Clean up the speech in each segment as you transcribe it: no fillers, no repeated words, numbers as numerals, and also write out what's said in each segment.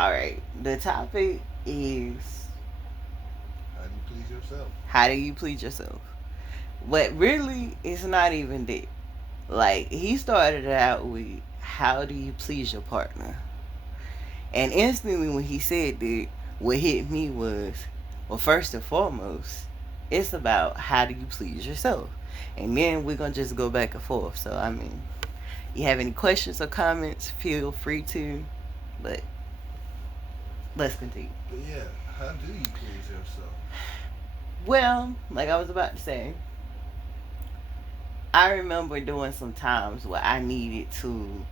All right. The topic is How do you please yourself? how do you please yourself? What really is not even that. Like he started out with how do you please your partner? And instantly when he said that, what hit me was, well, first and foremost, it's about how do you please yourself. And then we're gonna just go back and forth. So I mean, you have any questions or comments, feel free to. But let's continue. But yeah, how do you please yourself? Well, like I was about to say, I remember doing some times where I needed to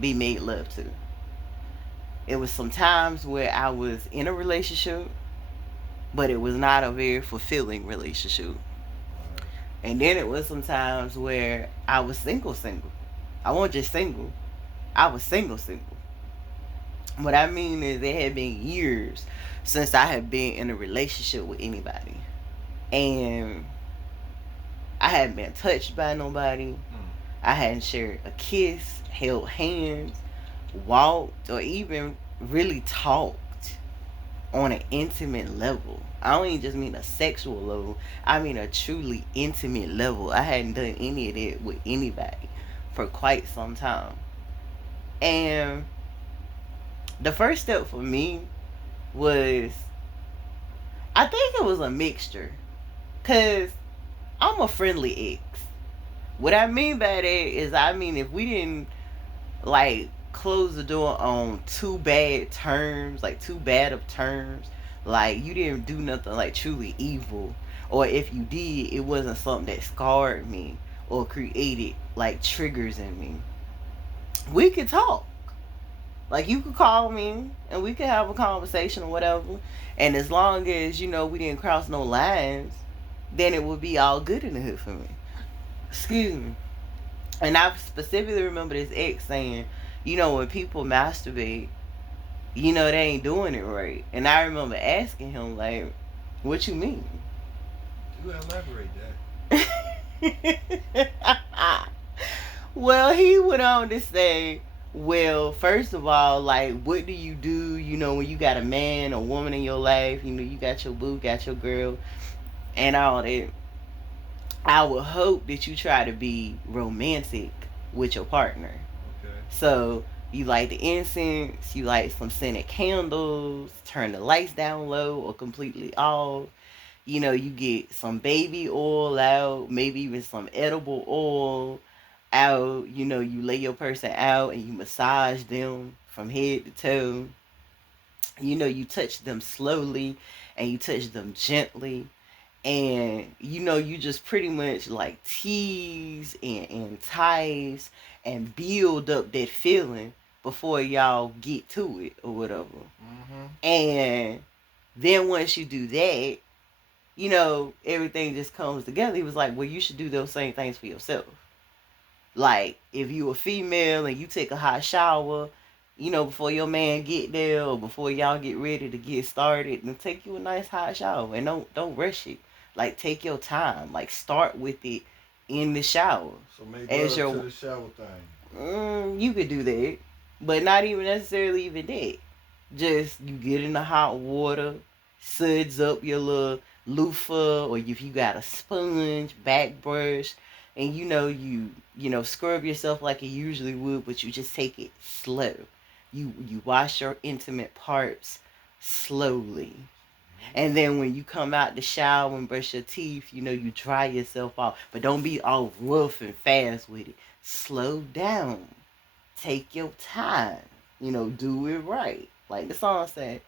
be made love to. It was some times where I was in a relationship, but it was not a very fulfilling relationship. All right. And then it was some times where I was single. I wasn't just single. I was single. What I mean is it had been years since I had been in a relationship with anybody. And I hadn't been touched by nobody. Mm. I hadn't shared a kiss, held hands, walked, or even really talked on an intimate level. I don't even just mean a sexual level. I mean a truly intimate level. I hadn't done any of that with anybody for quite some time. And the first step for me was, I think it was a mixture. Cause I'm a friendly ex. What I mean by that is, I mean, if we didn't like close the door on too bad terms, like too bad of terms, like you didn't do nothing like truly evil, or if you did, it wasn't something that scarred me or created like triggers in me, we could talk. Like you could call me and we could have a conversation or whatever, and as long as we didn't cross no lines, then it would be all good in the hood for me. Excuse me. And I specifically remember this ex saying, when people masturbate, they ain't doing it right. And I remember asking him, like, what you mean? Do elaborate that. Well, he went on to say, well, first of all, like, what do you do, when you got a man or woman in your life, you got your boo, got your girl, and all that. I would hope that you try to be romantic with your partner. Okay. So you light the incense, you light some scented candles, turn the lights down low or completely off. You get some baby oil out, maybe even some edible oil out. You lay your person out and you massage them from head to toe. You touch them slowly and you touch them gently. And you just pretty much like tease and entice and build up that feeling before y'all get to it or whatever. Mm-hmm. And then once you do that, everything just comes together. He was like, well, you should do those same things for yourself. Like, if you a female and you take a hot shower, before your man get there or before y'all get ready to get started, then take you a nice hot shower and don't rush it. Like, take your time. Like, start with it in the shower. So make As love to your, the shower thing. you could do that, but not even necessarily even that. Just you get in the hot water, suds up your little loofah, or if you got a sponge, back brush, and scrub yourself like you usually would, but you just take it slow. You wash your intimate parts slowly. And then when you come out the shower and brush your teeth, you dry yourself off. But don't be all rough and fast with it. Slow down. Take your time. Do it right. Like the song said,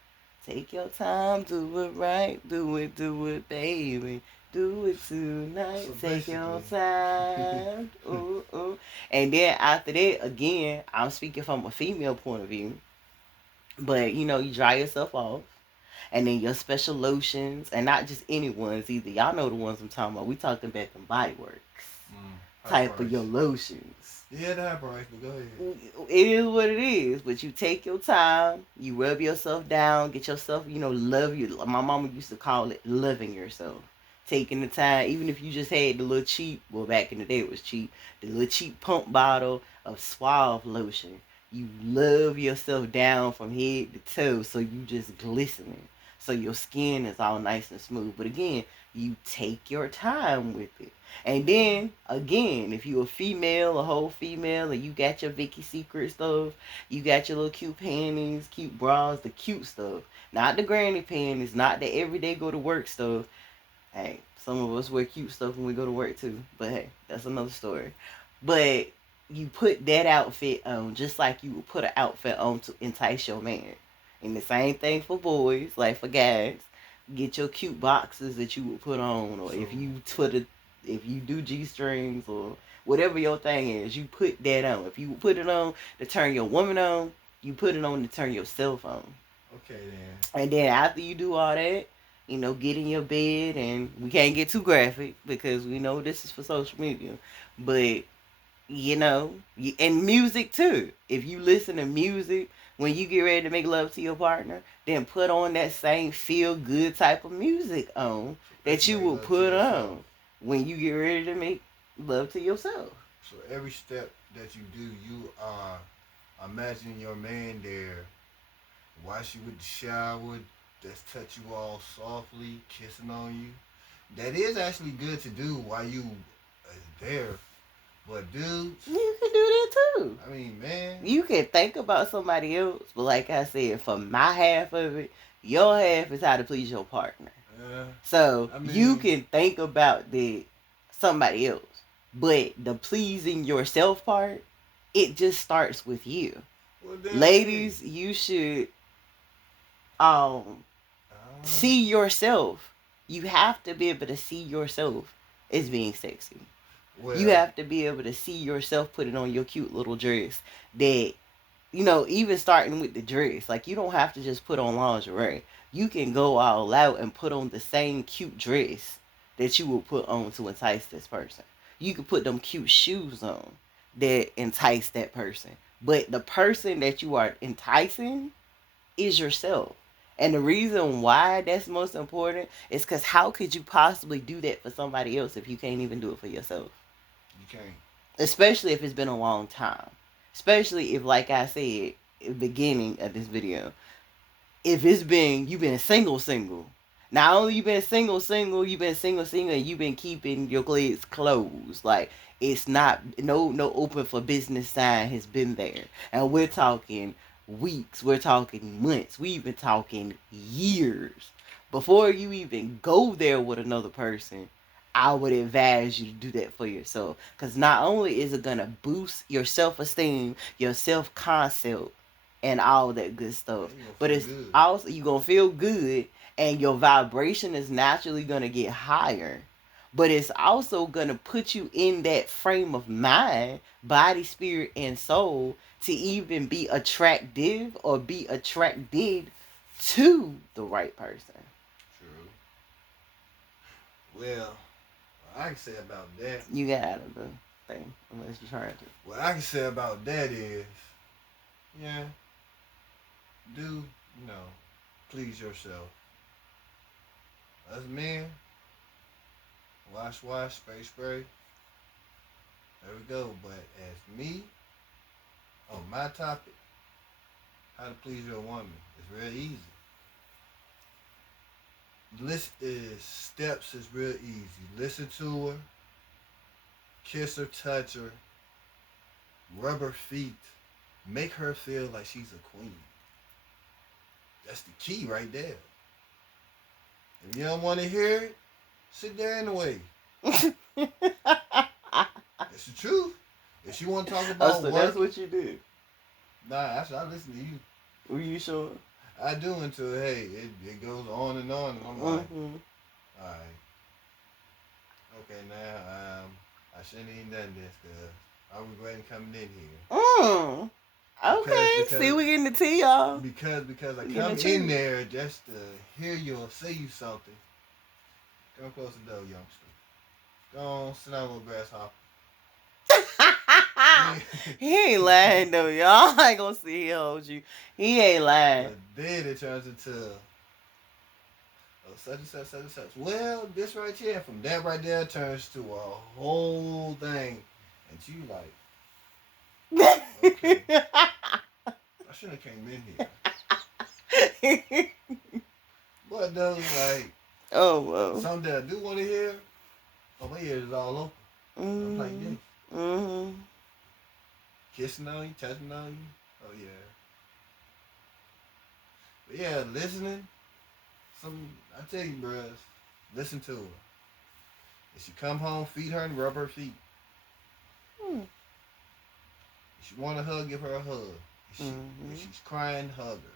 take your time, do it right, do it, baby. Do it tonight. So Take your basically, time. Ooh, ooh. And then after that, again, I'm speaking from a female point of view. But you dry yourself off, and then your special lotions, and not just any ones either. Y'all know the ones I'm talking about. We talking about them Body Works high type of your price. lotions. Yeah, the high price, but go ahead. It is what it is, but you take your time, you rub yourself down, get yourself, love you. My mama used to call it loving yourself. Taking the time, even if you just had the little cheap, well, back in the day it was cheap, the little cheap pump bottle of Suave lotion. You love yourself down from head to toe, so you just glistening. So your skin is all nice and smooth. But again, you take your time with it. And then again, if you a female, a whole female, and you got your Vicky Secret stuff, you got your little cute panties, cute bras, the cute stuff. Not the granny panties, not the everyday go to work stuff. Hey, some of us wear cute stuff when we go to work too. But hey, that's another story. But you put that outfit on just like you would put an outfit on to entice your man. And the same thing for boys, like for guys. Get your cute boxes that you would put on, or if you do G strings or whatever your thing is, you put that on. If you put it on to turn your woman on, you put it on to turn yourself on. Okay then. And then after you do all that, get in your bed, and we can't get too graphic because we know this is for social media. But and music too. If you listen to music when you get ready to make love to your partner, then put on that same feel good type of music on that you Make will love to put yourself. on when you get ready to make love to yourself. So every step that you do, you are imagining your man there, wash you with the shower, just touch you all softly, kissing on you. That is actually good to do while you there. But dudes, You can do that too. I mean, man, You can think about somebody else, but like I said, for my half of it, your half is how to please your partner. uh, So I you mean, can think about the somebody else, but the pleasing yourself part, it just starts with you. well then shit. Ladies, you should um Uh, see yourself. You have to be able to see yourself as being sexy. You well, have to be able to see yourself put it on your cute little dress that even starting with the dress, like you don't have to just put on lingerie. You can go all out and put on the same cute dress that you would put on to entice this person. You can put them cute shoes on that entice that person. But the person that you are enticing is yourself. And the reason why that's most important is because how could you possibly do that for somebody else if you can't even do it for yourself? you can't. Especially if it's been a long time. Especially if, like I said at the beginning of this video, if you've been single. Not only you been you've been single, and you've been keeping your legs closed. Like it's not no open for business sign has been there, and we're talking weeks, we're talking months, we even talking years before you even go there with another person. I would advise you to do that for yourself, because not only is it gonna boost your self esteem, your self concept, and all that good stuff. You gonna But feel it's good. also you gonna feel good, and your vibration is naturally gonna get higher. But it's also gonna put you in that frame of mind, body, spirit, and soul to even be attractive or be attracted to the right person. True. Well, what I can say about that. You get out of the thing unless you're trying to. What I can say about that is, yeah, do please yourself. Us men, wash, spray. There we go. But as me, on my topic, how to please your woman, it's real easy. List is steps is real easy. Listen to her, kiss her, touch her, rub her feet, make her feel like she's a queen. That's the key right there. If you don't want to hear it, sit there anyway. It's the truth. If she want to talk Oh, about so that's work, what you do. nah, I listen to you. Were you sure? I do until hey, it goes on and on, and I'm like, all right, okay, now I shouldn't have even done this because I'm regretting coming in here. Mm. Okay, see, Because we getting the tea, y'all. because I We getting come the in tea. there just to hear you or say you something. Come close the door, youngster. Go on, sit down, little grasshopper. Then, He ain't lying though, y'all. I ain't gonna see he hold you. He ain't lying. but then it turns into such and such, such and such. Well, this right here, from that right there turns to a whole thing, and you like, Okay. I shouldn't have came in here. But though, like, Oh well. something that I do want to hear, oh, my ears is all open. I'm like Mhm. this. Mhm. Kissing on you, touching on you. Oh, yeah. But yeah, listening. I tell you, bruh, listen to her. If she come home, feed her and rub her feet. Hmm. If she want a hug, give her a hug. If Mhm. she's crying, hug her.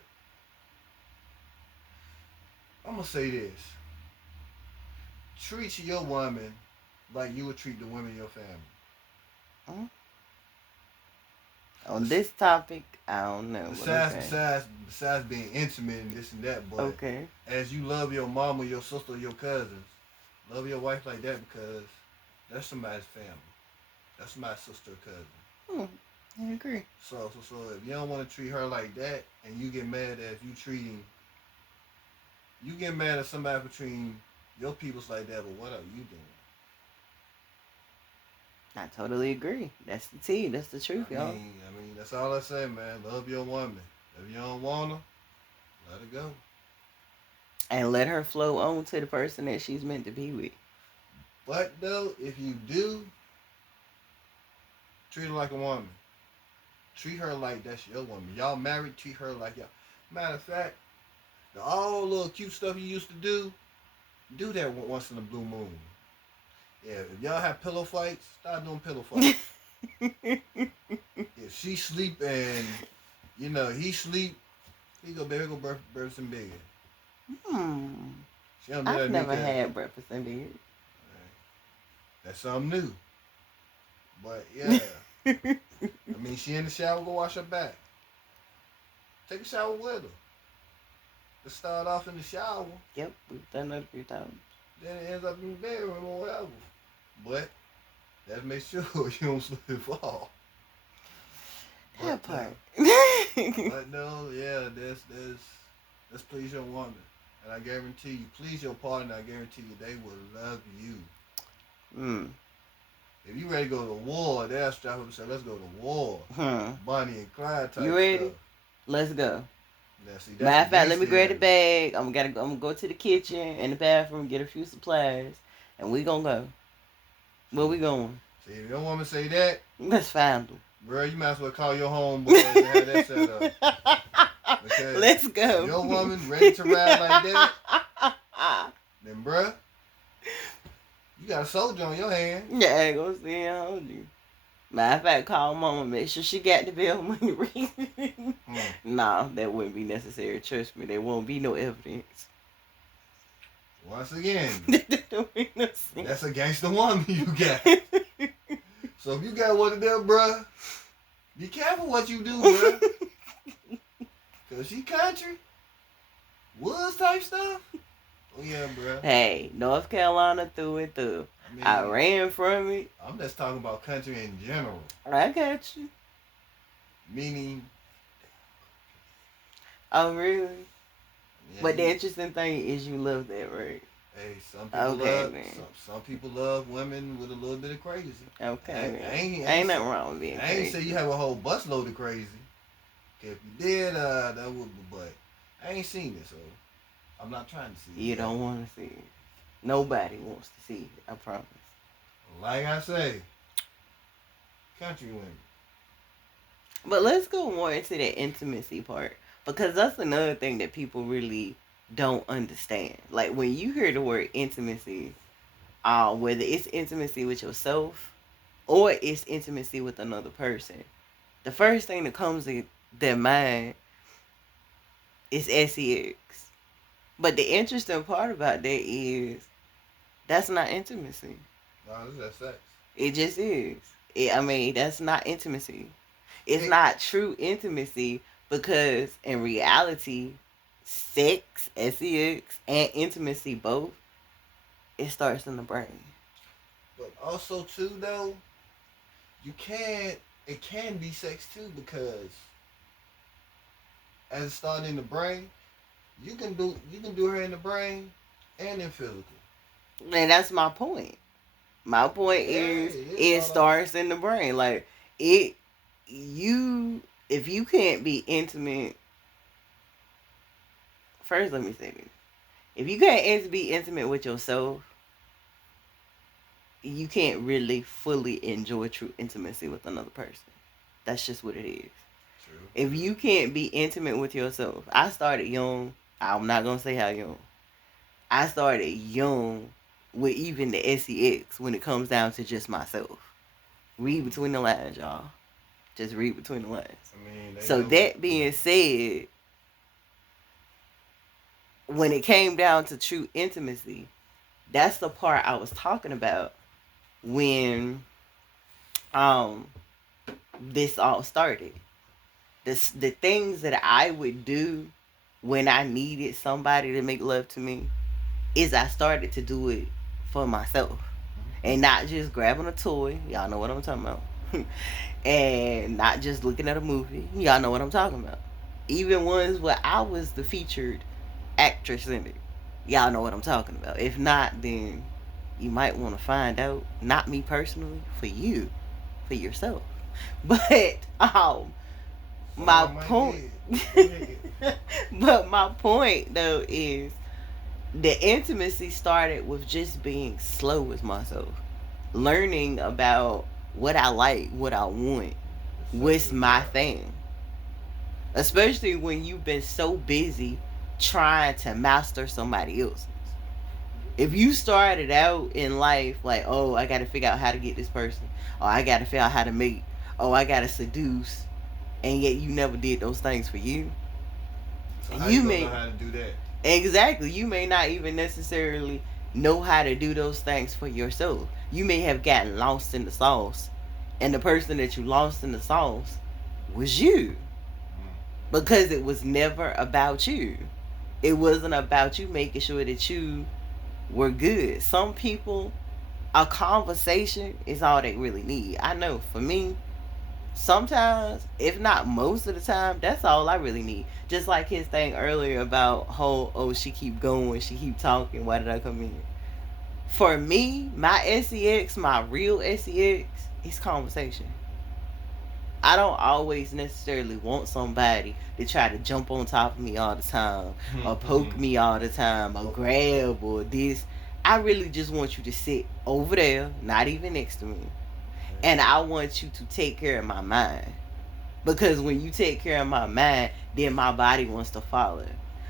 I'm gonna say this: treat your woman like you would treat the women in your family. Mhm. On this topic, I don't know, but Besides, okay. besides, besides being intimate and this and that, but Okay. as you love your mama, your sister, your cousins, love your wife like that because that's somebody's family. That's my sister or cousin. Hmm. I agree. So if you don't want to treat her like that, and you get mad at if you get mad at somebody for treating your peoples like that, but what are you doing? I totally agree. That's the tea. That's the truth, y'all. That's all I say, man. Love your woman. If you don't want her, let her go. And let her flow on to the person that she's meant to be with. But though, if you do, treat her like a woman. Treat her like that's your woman. Y'all married, treat her like y'all. Matter of fact, the all little cute stuff you used to do that once in a blue moon. Yeah, if y'all have pillow fights, start doing pillow fights. If she sleep and he sleep, he go baby go birth some bigger. Hmm. She don't do that I've to me never because had breakfast in bed. that's something new. But yeah, she in the shower, go wash her back. Take a shower with her. Let's start off in the shower, Yep, we've done that a few times. then it ends up in the bedroom or whatever. But let's make sure you don't slip and fall. But That part. but no, yeah, let's please your woman, and I guarantee you, please your partner. I guarantee you, they will love you. Hmm. If you ready to go to war, they'll strap up and say, "Let's go to war." Hmm. Bonnie and Clyde You type stuff. ready? Let's go. Now, see, that's Matter the of fact, let me gangster grab the in me. bag. I'm gonna go to the kitchen and the bathroom, get a few supplies, and we gonna go. Where See, we going? see, if your woman say that, Let's find them. bro, you might as well call your homeboys and have that set up. Because Let's if go. your woman ready to ride like that, then bruh, you got a soldier on your hand. Yeah, I ain't gonna see how old you. Matter of fact, call mama, make sure she got the bill money ready. Hmm. Nah, that wouldn't be necessary. Trust me, there won't be no evidence. Once again, That don't make no sense. that's a gangster woman you got. So if you got one of them, bruh, be careful what you do, bruh. Cause she country, woods type stuff. Oh yeah, bruh. Hey, North Carolina through and through. I I mean, ran from it. I'm just talking about country in general. I got you. Meaning, Oh, really? yeah, But the interesting thing is you love that, right? hey, Okay, then. some people love women with a little bit of crazy. I, Okay, ain't- I then. ain't, I Ain't ain't, nothing wrong with being I ain't say crazy. you have a whole busload of crazy. If you did, that would be, but I ain't seen it, so I'm not trying to see You it yet. don't want to see it. Nobody wants to see it, I promise. Like I say, country women. But let's go more into the intimacy part. Because that's another thing that people really don't understand. Like when you hear the word intimacy, whether it's intimacy with yourself or it's intimacy with another person, the first thing that comes to their mind is sex. But the interesting part about that is that's not intimacy. No, this is sex. It just is. That's not intimacy. It's It, not true intimacy because in reality, sex, and intimacy both, it starts in the brain. but also too though, you can't. It can be sex too because as it started in the brain, you can do her in the brain and in physical. And that's my point. My point Yeah, is it it start off. starts in the brain. Like it you if you can't be intimate, first let me say this. If you can't be intimate with yourself, you can't really fully enjoy true intimacy with another person. That's just what it is. True, If true. you can't be intimate with yourself, I started young. I'm not gonna say how young. I started young with even the sex when it comes down to just myself. Read between the lines, y'all. Just read between the lines. I mean, they So know what. that being said, when it came down to true intimacy, that's the part I was talking about when um this all started. The things that I would do when I needed somebody to make love to me is I started to do it for myself. And not just grabbing a toy, y'all know what I'm talking about. And not just looking at a movie, y'all know what I'm talking about. Even ones where I was the featured actress in it, y'all know what I'm talking about. If not, then you might want to find out. Not me personally, for you, for yourself. But my Someone might point, did. Go ahead. but my point though is the intimacy started with just being slow with myself, learning about what I like, what I want, The what's sexual my drive. thing. Especially when you've been so busy trying to master somebody else's. If you started out in life like, oh, I got to figure out how to get this person, or I got to figure out how to mate, oh, I got to seduce, and yet you never did those things for you, So how you you gonna know may how to do that? exactly, you may not even necessarily know how to do those things for yourself. You may have gotten lost in the sauce, and the person that you lost in the sauce was you, because it was never about you. It wasn't about you making sure that you were good. Some people, a conversation is all they really need. I know for me, sometimes, if not most of the time, that's all I really need. Just like his thing earlier about how, oh, she keep going, she keep talking, why did I come in? For me, my sex, my real sex, is conversation. I don't always necessarily want somebody to try to jump on top of me all the time, or poke me all the time, or grab, or this. I really just want you to sit over there, not even next to me, and I want you to take care of my mind. Because when you take care of my mind, then my body wants to follow.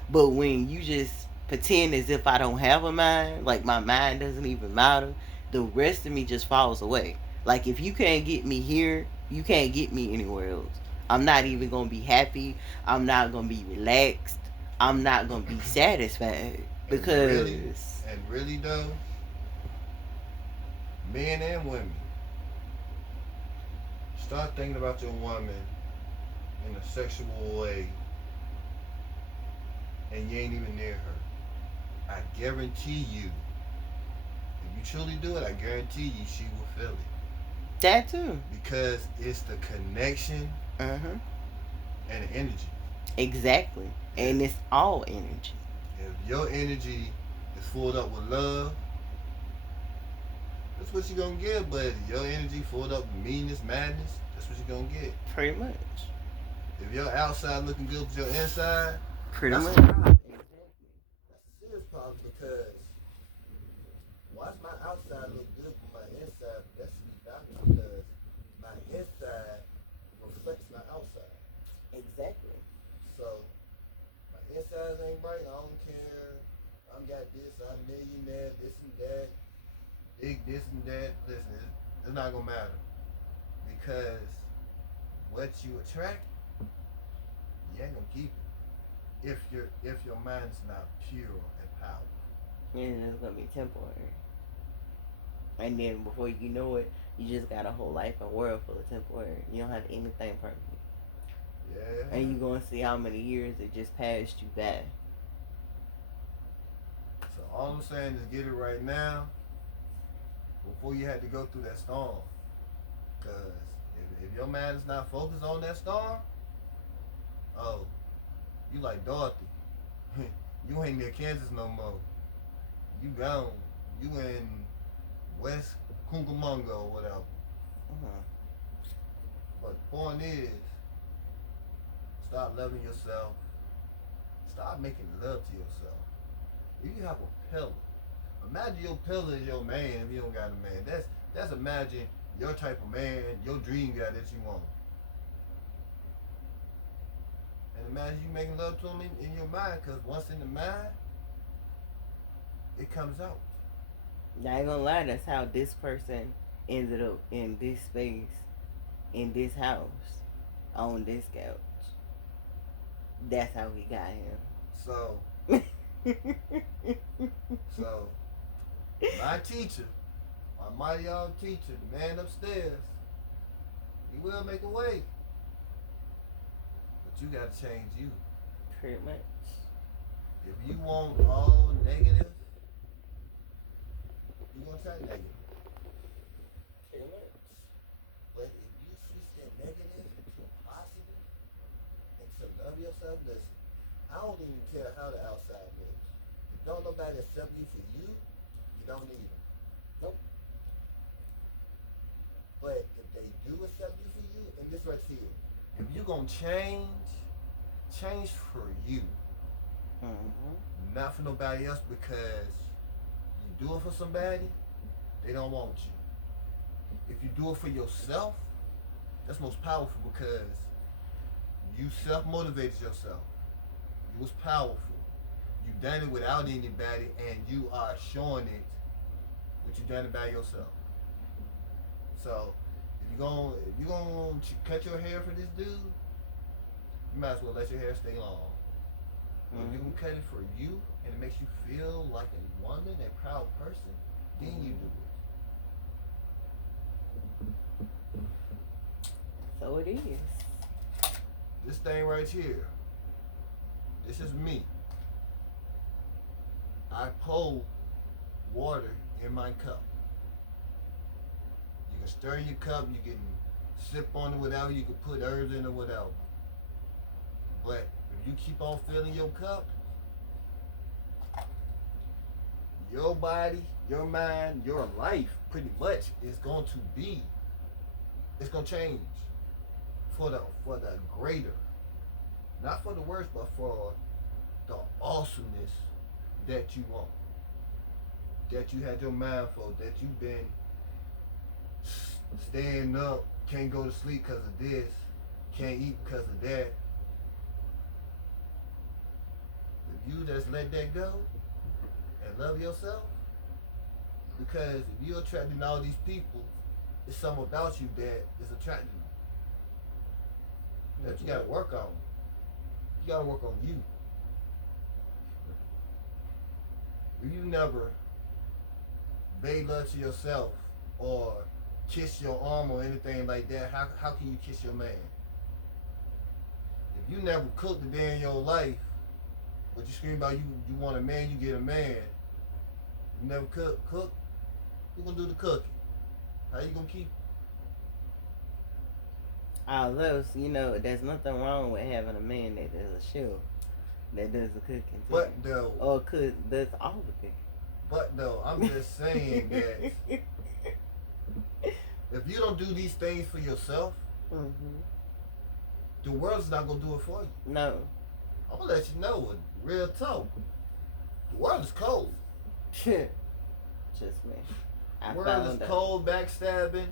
But when you just pretend as if I don't have a mind, like my mind doesn't even matter, the rest of me just falls away. Like if you can't get me here, you can't get me anywhere else. I'm not even gonna be happy. I'm not gonna be relaxed. I'm not gonna be satisfied And really, because and really though, men and women, start thinking about your woman in a sexual way, and you ain't even near her. I guarantee you, if you truly do it, I guarantee you she will feel it that too. because it's the connection Uh huh. and the energy. Exactly. If And it's all energy. if your energy is filled up with love, that's what you're gonna get. But if your energy filled up with meanness, madness, that's what you're gonna get. Pretty much. If your outside looking good with your inside, Pretty that's a much. problem. That's a serious problem because watch my outside look good with my inside, but that's sleep doctor because my inside reflects my outside. Exactly. So my inside ain't right. I don't care. I'm got this. I'm a millionaire. This and that. Big this and that. Listen, it's not gonna matter because what you attract, you ain't gonna keep it if your mind's not pure and powerful. And it's gonna be temporary. And then before you know it, you just got a whole life and world full of temporary. You don't have anything permanent. And Yeah. you're gonna see how many years it just passed you by. So all I'm saying is get it right now before you had to go through that storm. Cause if your mind is not focused on that storm, oh, you like Dorothy. You ain't near Kansas no more. You gone. You in West Cucamonga or whatever. Uh-huh. But the point is, start loving yourself. Start making love to yourself. If you have a pillow, imagine your pillow is your man if you don't got a man. That's imagine your type of man, your dream guy that you want. And imagine you making love to him in your mind, because once in the mind, it comes out. I ain't gonna lie, that's how this person ended up in this space, in this house, on this couch. That's how we got So, him. so my teacher, my mighty old teacher, the man upstairs, he will make a way. But you gotta change you. Pretty much. If you want all negative, you're gonna try negative. Pretty much. But if you switch that negative to a positive and to love yourself, listen, I don't even care how the outside looks. If don't nobody accept you for you, you don't need them. Nope. But if they do accept you for you, and this right here, if you gonna change for you, not for nobody else, because you do it for somebody, they don't want you. If you do it for yourself, that's most powerful, because you self-motivated yourself. You was powerful. You done it without anybody, and you are showing it, but you done it by yourself. So if you gonna cut your hair for this dude, you might as well let your hair stay long. If you can cut it for you and it makes you feel like a woman, a proud person, then you do it. So it is. This thing right here, this is me. I pour water in my cup. You can stir your cup, you can sip on it, whatever, you can put herbs in it, whatever. But if you keep on filling your cup, your body, your mind, your life pretty much is going to be, it's going to change for the greater. Not for the worse, but for the awesomeness that you want. That you had your mind for, that you've been staying up, can't go to sleep because of this, can't eat because of that. If you just let that go and love yourself, because if you're attracting all these people, it's something about you that is attracting them. That you gotta work on. You gotta work on you. If you never made love to yourself or kiss your arm or anything like that, how can you kiss your man? If you never cooked a day in your life, but you scream about you want a man, you get a man. You never cook, who gonna do the cooking? How you gonna keep? Although, there's nothing wrong with having a man that does a chef, that does the cooking too. But though, or does all the cooking. But though, I'm just saying that if you don't do these things for yourself, the world's not gonna do it for you. No. I'm gonna let you know with real talk. The world is cold. Just me. The world is cold, backstabbing.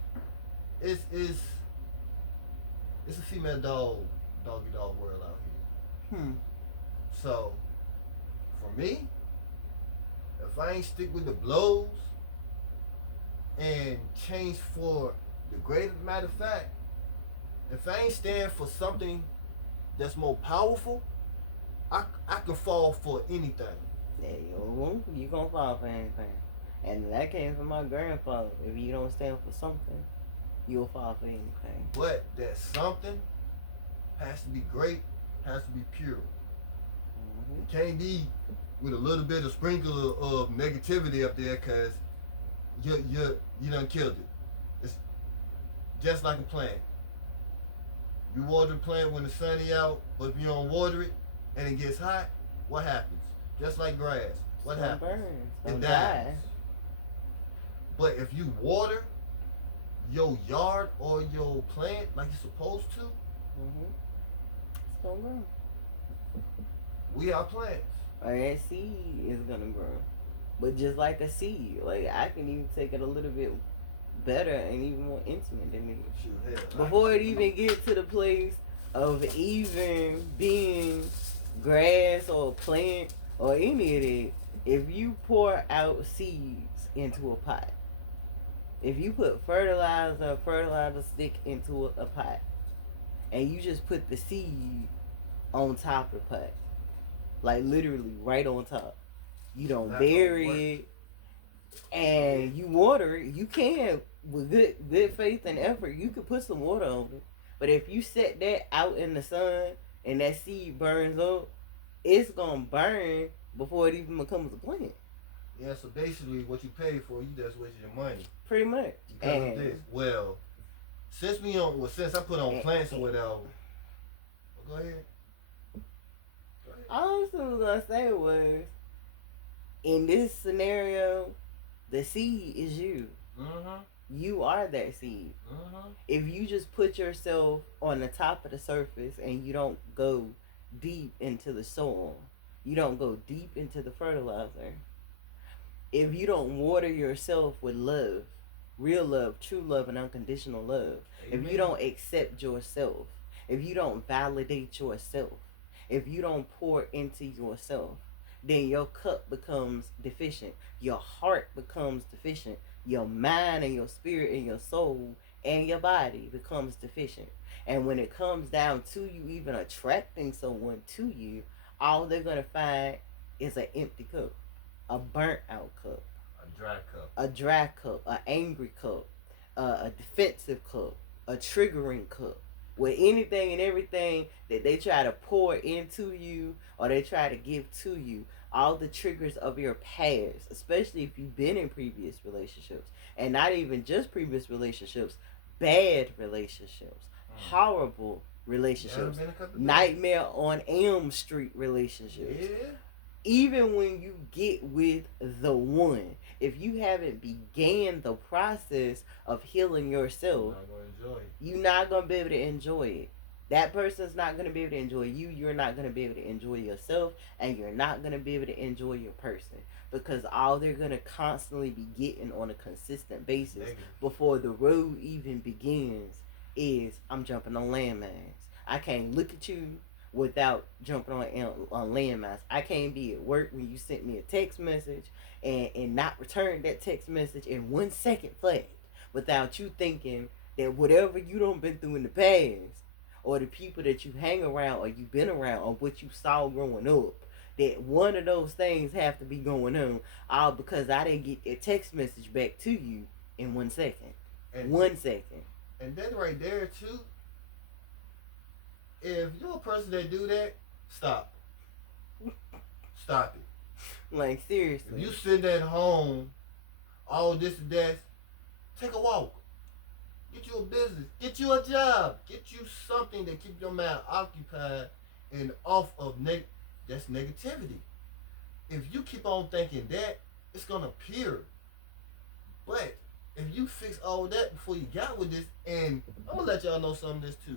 It's a female doggy dog world out here. So, for me, if I ain't stick with the blows and change for the greater matter of fact, if I ain't stand for something that's more powerful, I can fall for anything. Yeah, you gonna fall for anything. And that came from my grandfather. If you don't stand for something, you'll fall for anything. But that something has to be great, has to be pure. It can't be with a little bit of sprinkle of negativity up there, because you done killed it. It's just like a plant. You water the plant when the sunny out, but if you don't water it and it gets hot, what happens? Just like grass, what happens? Burns. It dies. But if you water, your yard or your plant like you're supposed to, Mm-hmm. It's gonna grow. we are plants. Or that seed is gonna grow. But just like a seed, like I can even take it a little bit better and even more intimate than me. Shoot, hell, I can Before it see. even get to the place of even being grass or plant or any of that, if you pour out seeds into a pot, if you put fertilizer stick into a pot, and you just put the seed on top of the pot, like literally right on top, you don't Not gonna work. bury it, and you water it, you can with good faith and effort, you could put some water on it. But if you set that out in the sun and that seed burns up, it's gonna burn before it even becomes a plant. Yeah, so basically, what you pay for, you just wasted your money Pretty much. because of this. Well, since I put on plants or whatever. Well, go ahead. Go ahead. All I was gonna say was, in this scenario, the seed is you. Mm-hmm. You are that seed. Mm-hmm. If you just put yourself on the top of the surface and you don't go deep into the soil, you don't go deep into the fertilizer, if you don't water yourself with love, real love, true love, and unconditional love, if you Amen. don't accept yourself, if you don't validate yourself, if you don't pour into yourself, then your cup becomes deficient. Your heart becomes deficient. Your mind and your spirit and your soul and your body becomes deficient. And when it comes down to you even attracting someone to you, all they're going to find is an empty cup, a burnt out cup, A dry cup. a dry cup, an angry cup, a defensive cup, a triggering cup. With anything and everything that they try to pour into you or they try to give to you, all the triggers of your past, especially if you've been in previous relationships, and not even just previous relationships, bad relationships, horrible Yeah, relationships, been a couple days. nightmare on Elm Street relationships, Yeah. even when you get with the one, if you haven't began the process of healing I'm yourself, not gonna enjoy it. you're not gonna be able to enjoy it. That person's not gonna be able to enjoy you. You're not gonna be able to enjoy yourself, and you're not gonna be able to enjoy your person because all they're gonna constantly be getting on a consistent basis Negative. before the road even begins is I'm jumping on landmines. I can't look at you without jumping on landmines. I can't be at work when you sent me a text message and not return that text message in 1 second flat without you thinking that whatever you done been through in the past, or the people that you hang around or you've been around or what you saw growing up, that one of those things have to be going on, all because I didn't get that text message back to you in 1 second. And 1 second. and then right there too, if you're a person that do that, stop. Stop it. Like If seriously. you sitting at home, all this and that, take a walk. Get you a business. Get you a job. Get you something that keep your mind occupied and off of that's negativity. If you keep on thinking that, it's gonna appear. But if you fix all that before you got with this, and I'm gonna let y'all know some of this too.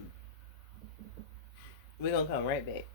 We're gonna come right back.